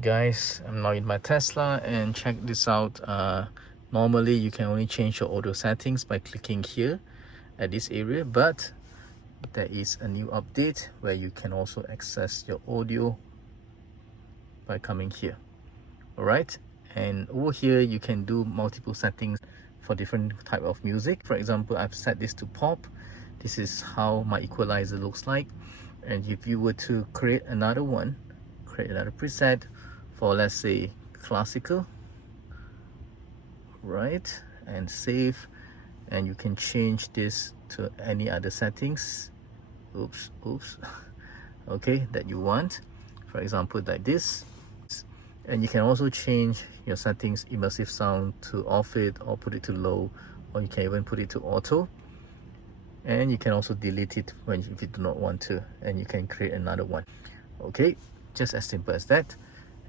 Alright guys, I'm now in my Tesla and check this out. Normally you can only change your audio settings by clicking here at this area, but there is a new update where you can also access your audio by coming here. Alright, and over here you can do multiple settings for different type of music. For example, I've set this to pop. This is how my equalizer looks like. And if you were to create another one, create another preset for, let's say, classical, right, and save, and you can change this to any other settings, oops okay, that you want. For example, like this. And you can also change your settings, immersive sound, to off it or put it to low, or you can even put it to auto. And you can also delete it when if you do not want to, and you can create another one. Okay, just as simple as that.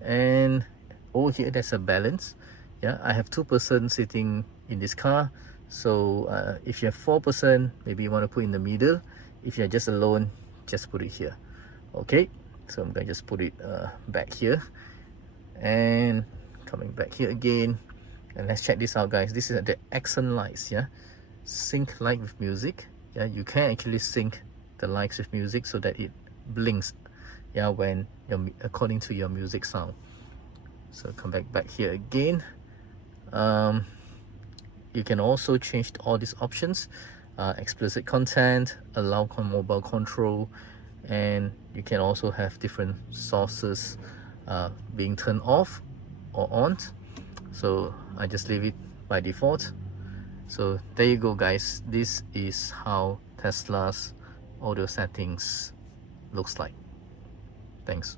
And over here there's a balance. Yeah, I have 2 persons sitting in this car, so if you have 4 persons, maybe you want to put in the middle. If you're just alone, just put it here. Okay, so I'm gonna just put it back here, and coming back here again. And let's check this out, guys. This is the accent lights. Yeah, sync light with music. Yeah, you can actually sync the lights with music so that it blinks, yeah, when according to your music sound. So come back here again. You can also change all these options, explicit content, allow mobile control, and you can also have different sources being turned off or on. So I just leave it by default. So there you go, guys. This is how Tesla's audio settings looks like. Thanks.